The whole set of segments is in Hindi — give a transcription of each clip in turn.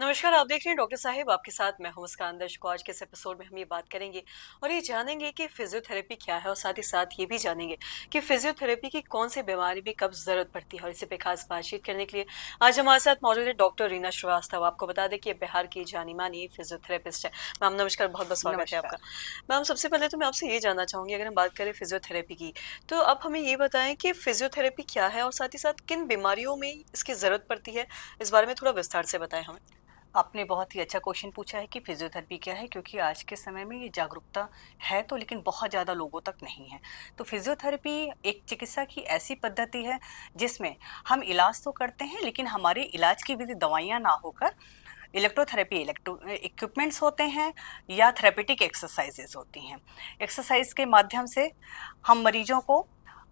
नमस्कार, आप देख रहे हैं डॉक्टर साहिब आपके साथ मैं हूं मुस्कान। दर्शकों, आज के इस एपिसोड में हम ये बात करेंगे और ये जानेंगे कि फिजियोथेरेपी क्या है और साथ ही साथ ये भी जानेंगे कि फिजियोथेरेपी की कौन सी बीमारी में कब जरूरत पड़ती है। और इसी पे खास बातचीत करने के लिए आज हमारे साथ मौजूद है डॉक्टर रीना श्रीवास्तव। आपको बता दें कि ये बिहार की जानी मानी फिजियोथेरेपिस्ट है। मैम नमस्कार, बहुत बहुत स्वागत है आपका। नमस्कार। मैम सबसे पहले तो मैं आपसे ये जानना चाहूंगी, अगर हम बात करें फिजियोथेरेपी की, तो आप हमें ये बताएं कि फिजियोथेरेपी क्या है और साथ ही साथ किन बीमारियों में इसकी जरूरत पड़ती है। इस बारे में थोड़ा विस्तार से बताएं हमें। आपने बहुत ही अच्छा क्वेश्चन पूछा है कि फिज़ियोथेरेपी क्या है, क्योंकि आज के समय में ये जागरूकता है तो लेकिन बहुत ज़्यादा लोगों तक नहीं है। तो फिज़ियोथेरेपी एक चिकित्सा की ऐसी पद्धति है जिसमें हम इलाज तो करते हैं, लेकिन हमारे इलाज की विधि दवाइयाँ ना होकर इलेक्ट्रोथेरेपी इक्विपमेंट्स होते हैं या थेरेपेटिक एक्सरसाइजेज होती हैं। एक्सरसाइज के माध्यम से हम मरीजों को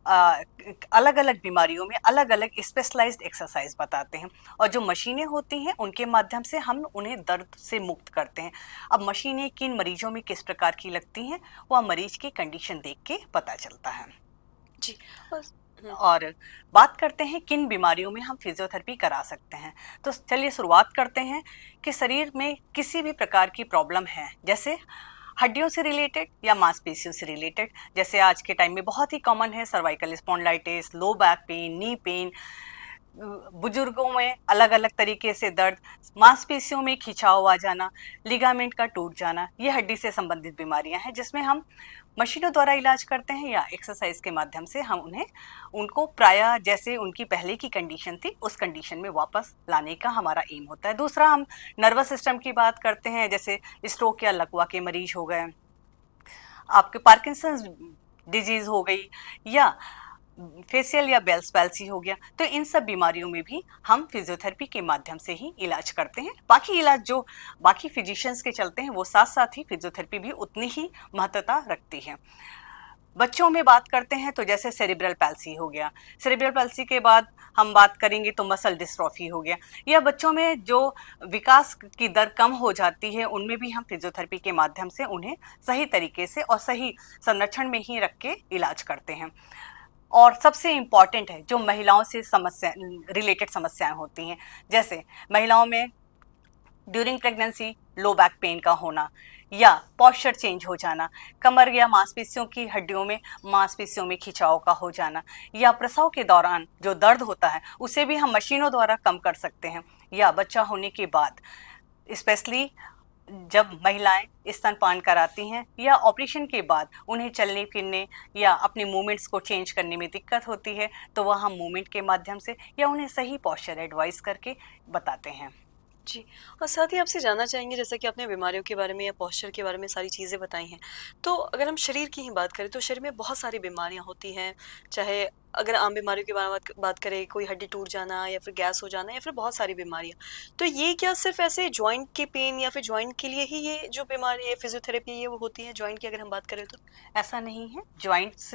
अलग अलग बीमारियों में अलग अलग स्पेशलाइज्ड एक्सरसाइज बताते हैं, और जो मशीनें होती हैं उनके माध्यम से हम उन्हें दर्द से मुक्त करते हैं। अब मशीनें किन मरीजों में किस प्रकार की लगती हैं, वह मरीज की कंडीशन देख के पता चलता है। जी। और हम्म, और बात करते हैं किन बीमारियों में हम फिजियोथेरेपी करा सकते हैं। तो चलिए शुरुआत करते हैं कि शरीर में किसी भी प्रकार की प्रॉब्लम है, जैसे हड्डियों से रिलेटेड या मांसपेशियों से रिलेटेड। जैसे आज के टाइम में बहुत ही कॉमन है cervical spondylitis, low back pain, knee pain, बुजुर्गों में अलग अलग तरीके से दर्द, मांसपेशियों में खिंचाव आ जाना, लिगामेंट का टूट जाना, ये हड्डी से संबंधित बीमारियां हैं जिसमें हम मशीनों द्वारा इलाज करते हैं या एक्सरसाइज के माध्यम से हम उनको प्रायः जैसे उनकी पहले की कंडीशन थी उस कंडीशन में वापस लाने का हमारा एम होता है। दूसरा, हम नर्वस सिस्टम की बात करते हैं, जैसे स्ट्रोक या लकवा के मरीज हो गए, आपके पार्किंसंस डिजीज हो गई, या फेशियल या बेल्स पैल्सी हो गया। तो इन सब बीमारियों में भी हम फिजियोथेरेपी के माध्यम से ही इलाज करते हैं। बाकी इलाज जो बाकी फिजिशियंस के चलते हैं वो साथ साथ ही फिजियोथेरेपी भी उतनी ही महत्वता रखती है। बच्चों में बात करते हैं तो जैसे सेरिब्रल पैल्सी हो गया, सेरिब्रल पैल्सी के बाद हम बात करेंगे तो मसल डिस्ट्रॉफी हो गया, या बच्चों में जो विकास की दर कम हो जाती है उनमें भी हम फिजियोथेरेपी के माध्यम से उन्हें सही तरीके से और सही संरक्षण में ही रख के इलाज करते हैं। और सबसे इम्पॉर्टेंट है जो महिलाओं से समस्या रिलेटेड समस्याएं होती हैं, जैसे महिलाओं में during pregnancy low back pain का होना, या पॉस्चर चेंज हो जाना, कमर या मांसपेशियों की हड्डियों में मांसपेशियों में खिंचाव का हो जाना, या प्रसव के दौरान जो दर्द होता है उसे भी हम मशीनों द्वारा कम कर सकते हैं, या बच्चा होने के बाद स्पेशली जब महिलाएं स्तनपान कराती हैं या ऑपरेशन के बाद उन्हें चलने फिरने या अपने मूवमेंट्स को चेंज करने में दिक्कत होती है, तो वह हम मूवमेंट के माध्यम से या उन्हें सही पॉस्चर एडवाइस करके बताते हैं। जी। और साथ ही आपसे जानना चाहेंगे, जैसा कि आपने बीमारियों के बारे में या पोस्चर के बारे में सारी चीज़ें बताई हैं, तो अगर हम शरीर की ही बात करें तो शरीर में बहुत सारी बीमारियां होती हैं। चाहे अगर आम बीमारियों की बात करें, कोई हड्डी टूट जाना या फिर गैस हो जाना या फिर बहुत सारी बीमारियां, तो ये क्या सिर्फ ऐसे जॉइंट के पेन या फिर जॉइंट के लिए ही ये जो बीमारी है फिजियोथेरेपी ये वो होती है जॉइंट की, अगर हम बात करें तो? ऐसा नहीं है, जॉइंट्स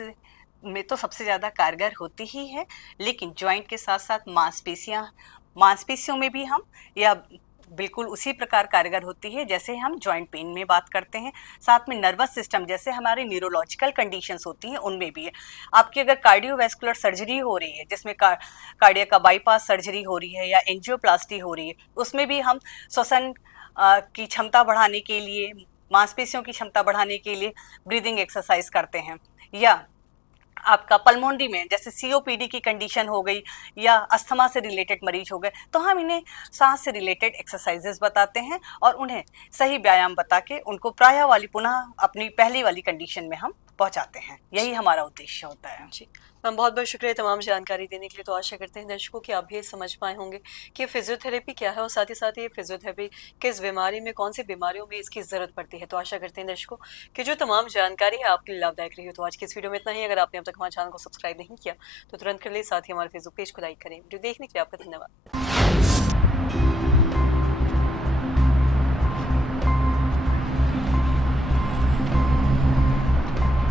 में तो सबसे ज़्यादा कारगर होती ही है, लेकिन जॉइंट के साथ साथ मांसपेशियों में भी हम या बिल्कुल उसी प्रकार कारगर होती है जैसे हम जॉइंट पेन में बात करते हैं। साथ में नर्वस सिस्टम जैसे हमारे न्यूरोलॉजिकल कंडीशंस होती हैं उनमें भी है। आपकी अगर कार्डियोवैस्कुलर सर्जरी हो रही है, जिसमें कार्डिया का बाईपास सर्जरी हो रही है या एंजियोप्लास्टी हो रही है, उसमें भी हम श्वसन की क्षमता बढ़ाने के लिए, मांसपेशियों की क्षमता बढ़ाने के लिए ब्रीदिंग एक्सरसाइज करते हैं। या आपका पल्मोनरी में जैसे सीओपीडी की कंडीशन हो गई या अस्थमा से रिलेटेड मरीज हो गए, तो हम इन्हें सांस से रिलेटेड एक्सरसाइजेस बताते हैं और उन्हें सही व्यायाम बता के उनको प्राय वाली पुनः अपनी पहली वाली कंडीशन में हम पहुंचाते हैं। यही हमारा उद्देश्य होता है। जी। मैम बहुत बहुत शुक्रिया तमाम जानकारी देने के लिए। तो आशा करते हैं दर्शकों कि आप भी ये समझ पाए होंगे कि फिजियोथेरेपी क्या है और साथ ही साथ ये फिजियोथेरेपी किस बीमारी में, कौन सी बीमारियों में इसकी ज़रूरत पड़ती है। तो आशा करते हैं दर्शकों कि जो तमाम जानकारी है आपके लिए लाभदायक रही हो। तो आज की इस वीडियो में इतना ही। अगर आपने अब तक हमारे चैनल को सब्सक्राइब नहीं किया तो तुरंत कर ले, साथ ही हमारे फेसबुक पेज को लाइक करें। वीडियो देखने के लिए आपका धन्यवाद।